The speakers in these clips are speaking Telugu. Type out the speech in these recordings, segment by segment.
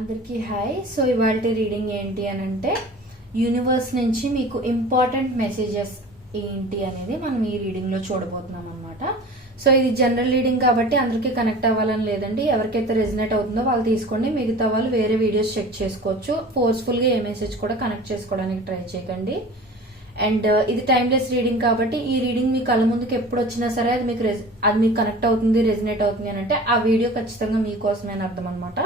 అందరికీ హాయ్. సో ఇవాళ రీడింగ్ ఏంటి అని అంటే యూనివర్స్ నుంచి మీకు ఇంపార్టెంట్ మెసేజెస్ ఏంటి అనేది మనం ఈ రీడింగ్ లో చూడబోతున్నాం అనమాట. సో ఇది జనరల్ రీడింగ్ కాబట్టి అందరికీ కనెక్ట్ అవ్వాలని లేదండి. ఎవరికైతే రెజినేట్ అవుతుందో వాళ్ళు తీసుకోండి, మిగతా వాళ్ళు వేరే వీడియోస్ చెక్ చేసుకోవచ్చు. ఫోర్స్ఫుల్ గా ఏ మెసేజ్ కూడా కనెక్ట్ చేసుకోవడానికి ట్రై చేయకండి. అండ్ ఇది టైమ్లెస్ రీడింగ్ కాబట్టి ఈ రీడింగ్ మీ కళ్ళ ముందుకు ఎప్పుడు వచ్చినా సరే అది మీకు కనెక్ట్ అవుతుంది, రెజినేట్ అవుతుంది అని అంటే ఆ వీడియో ఖచ్చితంగా మీకోసమే అని అర్థం అనమాట.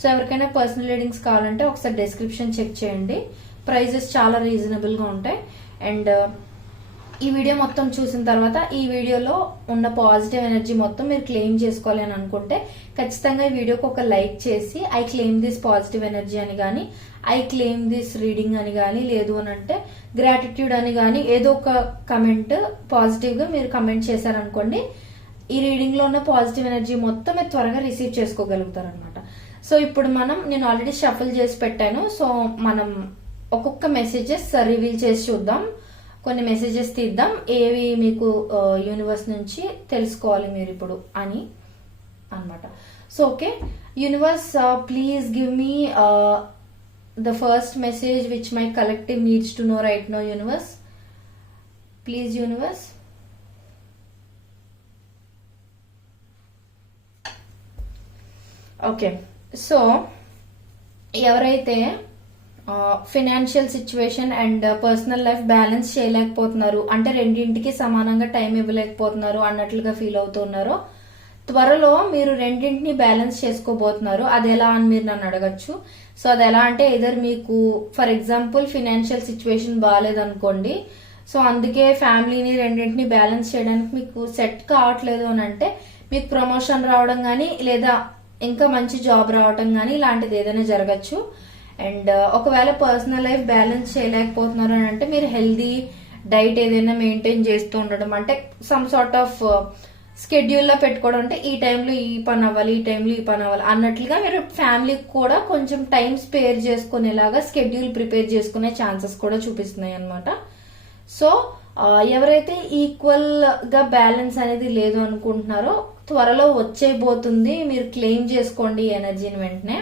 సో ఎవరికైనా పర్సనల్ రీడింగ్స్ కావాలంటే ఒకసారి డిస్క్రిప్షన్ చెక్ చేయండి. ప్రైజెస్ చాలా రీజనబుల్ గా ఉంటాయి. అండ్ ఈ వీడియో మొత్తం చూసిన తర్వాత ఈ వీడియోలో ఉన్న పాజిటివ్ ఎనర్జీ మొత్తం మీరు క్లెయిమ్ చేసుకోవాలి అని అనుకుంటే ఖచ్చితంగా ఈ వీడియోకి ఒక లైక్ చేసి I claim this positive energy అని కానీ, ఐ క్లెయిమ్ దిస్ రీడింగ్ అని కానీ, లేదు అని అంటే గ్రాటిట్యూడ్ అని కానీ ఏదో ఒక కమెంట్ పాజిటివ్ గా మీరు కమెంట్ చేశారనుకోండి, ఈ రీడింగ్ లో ఉన్న పాజిటివ్ ఎనర్జీ మొత్తం మీరు త్వరగా రిసీవ్ చేసుకోగలుగుతారు అనమాట. సో ఇప్పుడు నేను ఆల్రెడీ షఫుల్ చేసి పెట్టాను. సో మనం ఒక్కొక్క మెసేజెస్ రివీల్ చేసి చూద్దాం. కొన్ని మెసేజెస్ తీద్దాం, ఏవి మీకు యూనివర్స్ నుంచి తెలుసుకోవాలి మీరు ఇప్పుడు అని అన్నమాట. So okay universe, please give me the first message which my collective needs to know right now. Universe, please universe. Okay, so ఎవరైతే financial situation and personal life balance చేయలేకపోతున్నారు అంటే రెండింటికి సమానంగా టైం ఇవ్వలేకపోతున్నారు అన్నట్లుగా ఫీల్ అవుతున్నారో, త్వరలో మీరు రెండింటిని బ్యాలెన్స్ చేసుకోబోతున్నారు. అది ఎలా అని మీరు నన్ను అడగచ్చు. సో అది ఎలా అంటే ఇదర్ మీకు ఫర్ ఎగ్జాంపుల్ ఫైనాన్షియల్ సిచ్యువేషన్ బాగాలేదనుకోండి, సో అందుకే ఫ్యామిలీని రెండింటిని బ్యాలెన్స్ చేయడానికి మీకు సెట్ కావట్లేదు అని అంటే మీకు ప్రమోషన్ రావడం కానీ లేదా ఇంకా మంచి జాబ్ రావడం కానీ ఇలాంటిది ఏదైనా జరగచ్చు. అండ్ ఒకవేళ పర్సనల్ లైఫ్ బ్యాలెన్స్ చేయలేకపోతున్నారు అని అంటే మీరు హెల్దీ డైట్ ఏదైనా మెయింటైన్ చేస్తూ ఉండడం, అంటే సమ్ సార్ట్ ఆఫ్ స్కెడ్యూల్ లో పెట్టుకోవడం, అంటే ఈ టైంలో ఈ పని అవ్వాలి, ఈ టైంలో ఈ పని అవ్వాలి అన్నట్లుగా మీరు ఫ్యామిలీకి కూడా కొంచెం టైం స్పేర్ చేసుకునేలాగా స్కెడ్యూల్ ప్రిపేర్ చేసుకునే ఛాన్సెస్ కూడా చూపిస్తున్నాయి అనమాట. సో ఎవరైతే ఈక్వల్ గా బ్యాలెన్స్ అనేది లేదు అనుకుంటున్నారో త్వరలో వచ్చేయబోతుంది, మీరు క్లెయిమ్ చేసుకోండి ఈ ఎనర్జీని వెంటనే.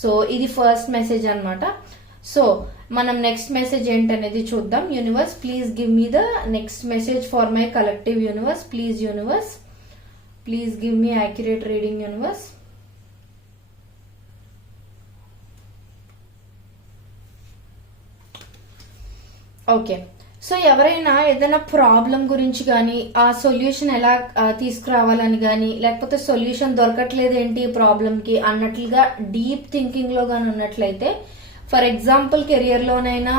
సో ఇది ఫస్ట్ మెసేజ్ అనమాట. సో మనం నెక్స్ట్ మెసేజ్ ఏంటనేది చూద్దాం. Universe, please give me the next message for my collective. Universe, please universe, please give me accurate reading. Universe, okay. So ఎవరైనా ఏదైనా ప్రాబ్లం గురించి కానీ ఆ సొల్యూషన్ ఎలా తీసుకురావాలని కానీ, లేకపోతే సొల్యూషన్ దొరకట్లేదు ఏంటి ప్రాబ్లం కి అన్నట్లుగా డీప్ థింకింగ్ లో గాని ఉన్నట్లయితే, ఫర్ ఎగ్జాంపుల్ కెరియర్ లోనైనా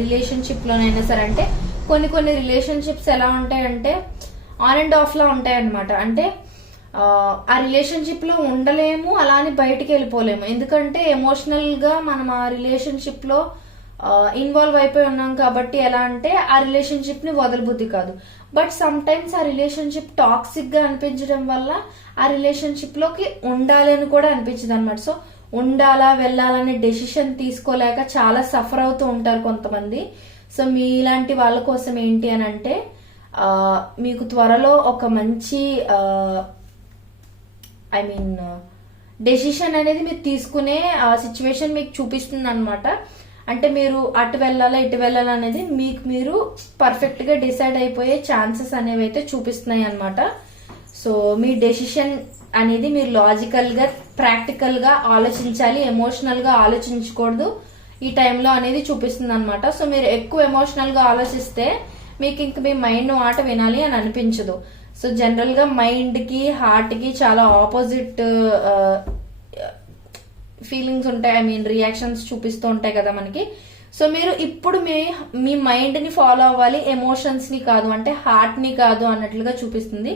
రిలేషన్షిప్ లోనైనా సరే, అంటే కొన్ని రిలేషన్షిప్స్ ఎలా ఉంటాయంటే ఆన్ అండ్ ఆఫ్ లా ఉంటాయి అనమాట. అంటే ఆ రిలేషన్షిప్ లో ఉండలేము, అలానే బయటికి వెళ్ళిపోలేము. ఎందుకంటే ఎమోషనల్ గా మనం ఆ రిలేషన్షిప్ లో ఇన్వాల్వ్ అయిపోయి ఉన్నాం కాబట్టి ఎలా అంటే ఆ రిలేషన్షిప్ ని వదలబుద్ధి కాదు. బట్ సమ్ టైమ్స్ ఆ రిలేషన్షిప్ టాక్సిక్ గా అనిపించడం వల్ల ఆ రిలేషన్షిప్ లోకి ఉండాలి అని కూడా అనిపించదు అనమాట. సో ఉండాలా వెళ్ళాలనే డెసిషన్ తీసుకోలేక చాలా సఫర్ అవుతూ ఉంటారు కొంతమంది. సో మీలాంటి వాళ్ళ కోసం ఏంటి అని అంటే మీకు త్వరలో ఒక మంచి డెసిషన్ అనేది మీరు తీసుకునే సిచ్యువేషన్ మీకు చూపిస్తుంది అనమాట. అంటే మీరు అటు వెళ్ళాలా ఇటు వెళ్ళాలా అనేది మీకు మీరు పర్ఫెక్ట్ గా డిసైడ్ అయిపోయే ఛాన్సెస్ అనేవి అయితే చూపిస్తున్నాయి అనమాట. సో మీ డెసిషన్ అనేది మీరు లాజికల్ గా ప్రాక్టికల్ గా ఆలోచించాలి, ఎమోషనల్ గా ఆలోచించకూడదు ఈ టైంలో అనేది చూపిస్తుంది అనమాట. సో మీరు ఎక్కువ ఎమోషనల్ గా ఆలోచిస్తే మీకు ఇంక మీ మైండ్ మాట వినాలి అని అనిపించదు. సో జనరల్ గా మైండ్ కి హార్ట్ కి చాలా ఆపోజిట్ ఫీలింగ్స్ ఉంటాయి, రియాక్షన్స్ చూపిస్తూ ఉంటాయి కదా మనకి. సో మీరు ఇప్పుడు మీ మైండ్ ని ఫాలో అవ్వాలి, ఎమోషన్స్ ని కాదు, అంటే హార్ట్ ని కాదు అన్నట్లుగా చూపిస్తుంది.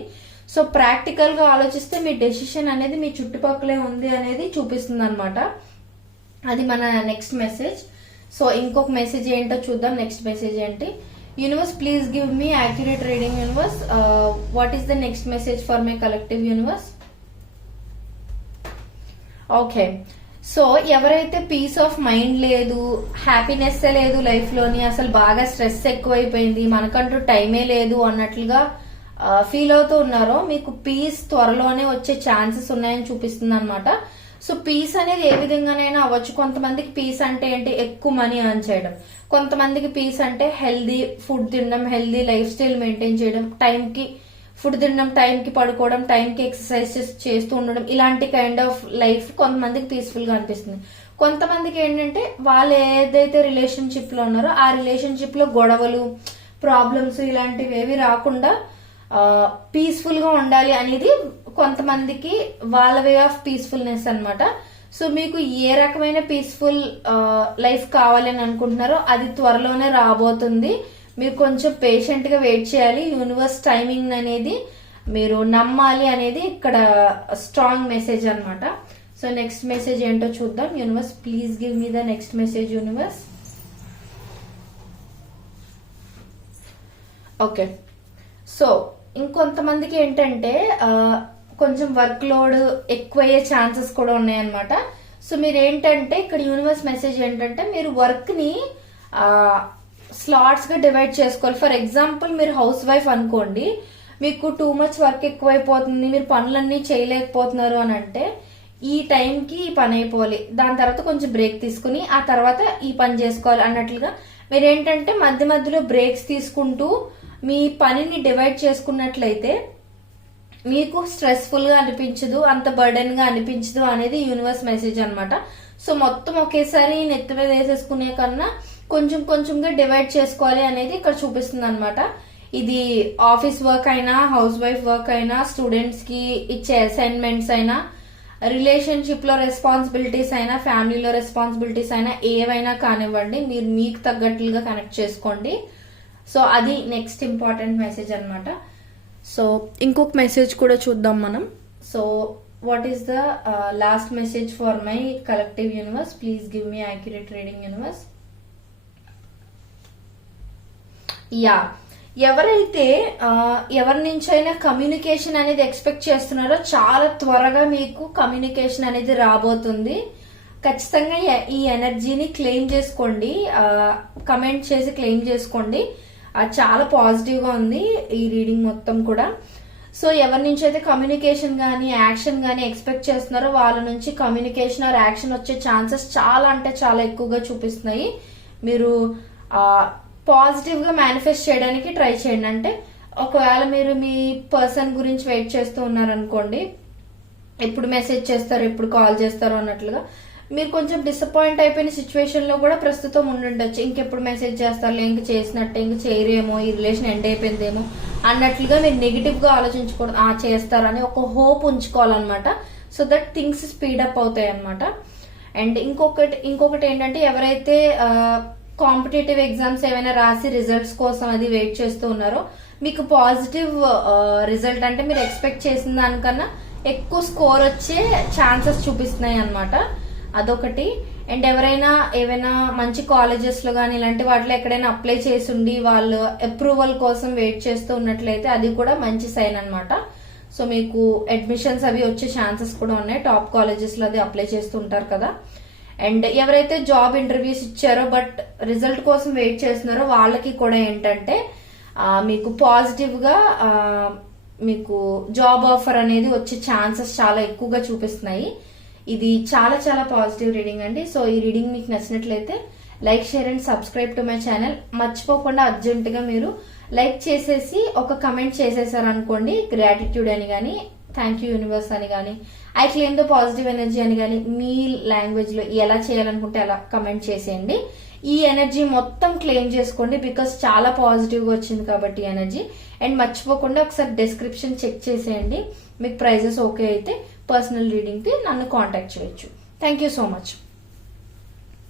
సో ప్రాక్టికల్ గా ఆలోచిస్తే మీ డెసిషన్ అనేది మీ చుట్టుపక్కలే ఉంది అనేది చూపిస్తుంది అనమాట. అది మన నెక్స్ట్ మెసేజ్. సో ఇంకొక మెసేజ్ ఏంటో చూద్దాం. నెక్స్ట్ మెసేజ్ ఏంటి? Universe, please give me accurate reading. Universe, what is the next message for my collective. Universe, okay. So ఎవరైతే పీస్ ఆఫ్ మైండ్ లేదు, హ్యాపీనెస్ లేదు లైఫ్ లోని, అసలు బాగా స్ట్రెస్ ఎక్కువైపోయింది, మనకంటూ టైమే లేదు అన్నట్లుగా ఫీల్ అవుతూ ఉన్నారో మీకు పీస్ త్వరలోనే వచ్చే ఛాన్సెస్ ఉన్నాయని చూపిస్తుంది అనమాట. సో పీస్ అనేది ఏ విధంగానైనా అవ్వచ్చు. కొంతమందికి పీస్ అంటే ఏంటి, ఎక్కువ మనీ ఎర్న్ చేయడం. కొంతమందికి పీస్ అంటే హెల్దీ ఫుడ్ తినడం, హెల్దీ లైఫ్ స్టైల్ మెయింటైన్ చేయడం, టైంకి ఫుడ్ తినడం, టైంకి పడుకోవడం, టైంకి ఎక్సర్సైజెస్ చేస్తూ ఉండడం, ఇలాంటి కైండ్ ఆఫ్ లైఫ్ కొంతమందికి పీస్ఫుల్ గా అనిపిస్తుంది. కొంతమందికి ఏంటంటే వాళ్ళు ఏదైతే రిలేషన్షిప్ లో ఉన్నారో ఆ రిలేషన్షిప్ లో గొడవలు, ప్రాబ్లమ్స్ ఇలాంటివి ఏవి రాకుండా పీస్ఫుల్ గా ఉండాలి అనేది కొంతమందికి వాళ్ళ వే ఆఫ్ పీస్ఫుల్నెస్ అన్నమాట. సో మీకు ఏ రకమైన పీస్ఫుల్ లైఫ్ కావాలని అనుకుంటున్నారో అది త్వరలోనే రాబోతుంది. మీరు కొంచెం పేషెంట్ గా వెయిట్ చేయాలి. యూనివర్స్ టైమింగ్ అనేది మీరు నమ్మాలి అనేది ఇక్కడ స్ట్రాంగ్ మెసేజ్ అన్నమాట. సో నెక్స్ట్ మెసేజ్ ఏంటో చూద్దాం. Universe please give me the next message universe. Okay, so ఇంకొంతమందికి ఏంటంటే కొంచెం వర్క్ లోడ్ ఎక్కువయ్యే ఛాన్సెస్ కూడా ఉన్నాయన్నమాట. సో మీరు ఏంటంటే ఇక్కడ యూనివర్స్ మెసేజ్ ఏంటంటే మీరు వర్క్ ని స్లాట్స్ గా డివైడ్ చేసుకోవాలి. ఫర్ ఎగ్జాంపుల్ మీరు హౌస్ వైఫ్ అనుకోండి, మీకు టూ మచ్ వర్క్ ఎక్కువైపోతుంది, మీరు పనులన్నీ చేయలేకపోతున్నారు అని అంటే ఈ టైంకి ఈ పని అయిపోవాలి, దాని తర్వాత కొంచెం బ్రేక్ తీసుకుని ఆ తర్వాత ఈ పని చేసుకోవాలి అన్నట్లుగా మీరు ఏంటంటే మధ్య మధ్యలో బ్రేక్స్ తీసుకుంటూ మీ పనిని డివైడ్ చేసుకున్నట్లయితే మీకు స్ట్రెస్ఫుల్ గా అనిపించదు, అంత బర్డెన్ గా అనిపించదు అనేది యూనివర్స్ మెసేజ్ అన్నమాట. సో మొత్తం ఒకేసారి నెత్తి మీద వేసేసుకునే కన్నా కొంచెం కొంచెంగా డివైడ్ చేసుకోవాలి అనేది ఇక్కడ చూపిస్తుంది అనమాట. ఇది ఆఫీస్ వర్క్ అయినా, హౌస్ వైఫ్ వర్క్ అయినా, స్టూడెంట్స్ కి ఇచ్చే అసైన్మెంట్స్ అయినా, రిలేషన్షిప్ లో రెస్పాన్సిబిలిటీస్ అయినా, ఫ్యామిలీలో రెస్పాన్సిబిలిటీస్ అయినా, ఏవైనా కానివ్వండి మీరు మీకు తగ్గట్లుగా కనెక్ట్ చేసుకోండి. సో అది నెక్స్ట్ ఇంపార్టెంట్ మెసేజ్ అన్నమాట. సో ఇంకొక మెసేజ్ కూడా చూద్దాం మనం. So what is the last message for my collective universe? Please give me accurate reading universe. Yeah, ఎవరైతే ఎవరి నుంచైనా కమ్యూనికేషన్ అనేది ఎక్స్పెక్ట్ చేస్తున్నారో చాలా త్వరగా మీకు కమ్యూనికేషన్ అనేది రాబోతుంది. ఖచ్చితంగా ఈ ఎనర్జీని క్లెయిమ్ చేసుకోండి, కమెంట్ చేసి క్లెయిమ్ చేసుకోండి. చాలా పాజిటివ్ గా ఉంది ఈ రీడింగ్ మొత్తం కూడా. సో ఎవరి నుంచి అయితే కమ్యూనికేషన్ గానీ యాక్షన్ గానీ ఎక్స్పెక్ట్ చేస్తున్నారో వాళ్ళ నుంచి కమ్యూనికేషన్ ఆర్ యాక్షన్ వచ్చే ఛాన్సెస్ చాలా అంటే చాలా ఎక్కువగా చూపిస్తున్నాయి. మీరు పాజిటివ్ గా మేనిఫెస్ట్ చేయడానికి ట్రై చేయండి. అంటే ఒకవేళ మీరు మీ పర్సన్ గురించి వెయిట్ చేస్తూ ఉన్నారనుకోండి, ఎప్పుడు మెసేజ్ చేస్తారు, ఎప్పుడు కాల్ చేస్తారు అన్నట్లుగా మీరు కొంచెం డిసప్పాయింట్ అయిపోయిన సిచ్యువేషన్ లో కూడా ప్రస్తుతం ఉండుండొచ్చు. ఇంకెప్పుడు మెసేజ్ చేస్తారు, ఇంక చేసినట్టే, ఇంక చేయరేమో, ఈ రిలేషన్ ఎండ్ అయిపోయిందేమో అన్నట్లుగా మీరు నెగిటివ్ గా ఆలోచించకూడదు. చేస్తారని ఒక హోప్ ఉంచుకోవాలన్నమాట. సో దట్ థింగ్స్ స్పీడప్ అవుతాయి అనమాట. అండ్ ఇంకొకటి ఏంటంటే ఎవరైతే కాంపిటేటివ్ ఎగ్జామ్స్ ఏమైనా రాసి రిజల్ట్స్ కోసం అది వెయిట్ చేస్తూ ఉన్నారో మీకు పాజిటివ్ రిజల్ట్ అంటే మీరు ఎక్స్పెక్ట్ చేసిన దానికన్నా ఎక్కువ స్కోర్ వచ్చే ఛాన్సెస్ చూపిస్తున్నాయి అన్నమాట. అదొకటి. అండ్ ఎవరైనా ఏవైనా మంచి కాలేజెస్ లో కానీ ఇలాంటి వాటిలో ఎక్కడైనా అప్లై చేసి ఉండి వాళ్ళు అప్రూవల్ కోసం వెయిట్ చేస్తూ ఉన్నట్లయితే అది కూడా మంచి సైన్ అన్నమాట. సో మీకు అడ్మిషన్స్ అవి వచ్చే ఛాన్సెస్ కూడా ఉన్నాయి. టాప్ కాలేజెస్ లో అది అప్లై చేస్తూ ఉంటారు కదా. అండ్ ఎవరైతే జాబ్ ఇంటర్వ్యూస్ ఇచ్చారో బట్ రిజల్ట్ కోసం వెయిట్ చేస్తున్నారో వాళ్ళకి కూడా ఏంటంటే మీకు పాజిటివ్ గా మీకు జాబ్ ఆఫర్ అనేది వచ్చే ఛాన్సెస్ చాలా ఎక్కువగా చూపిస్తున్నాయి. ఇది చాలా చాలా పాజిటివ్ రీడింగ్ అండి. సో ఈ రీడింగ్ మీకు నచ్చినట్లయితే like, share and subscribe to my channel. మర్చిపోకుండా అర్జెంట్ గా మీరు లైక్ చేసేసి ఒక కమెంట్ చేసేసారు అనుకోండి, గ్రాటిట్యూడ్ అని గానీ, థ్యాంక్ యూ యూనివర్స్ అని గానీ, I claim the positive energy అని గానీ, మీ లాంగ్వేజ్ లో ఎలా చేయాలనుకుంటే అలా కమెంట్ చేసేయండి. ఈ ఎనర్జీ మొత్తం క్లెయిమ్ చేసుకోండి, బికాస్ చాలా పాజిటివ్ గా వచ్చింది కాబట్టి ఎనర్జీ. అండ్ మర్చిపోకుండా ఒకసారి డిస్క్రిప్షన్ చెక్ చేసేయండి. మీకు ప్రైజెస్ ఓకే అయితే పర్సనల్ రీడింగ్ కి నన్ను కాంటాక్ట్ చేయొచ్చు. Thank you so much.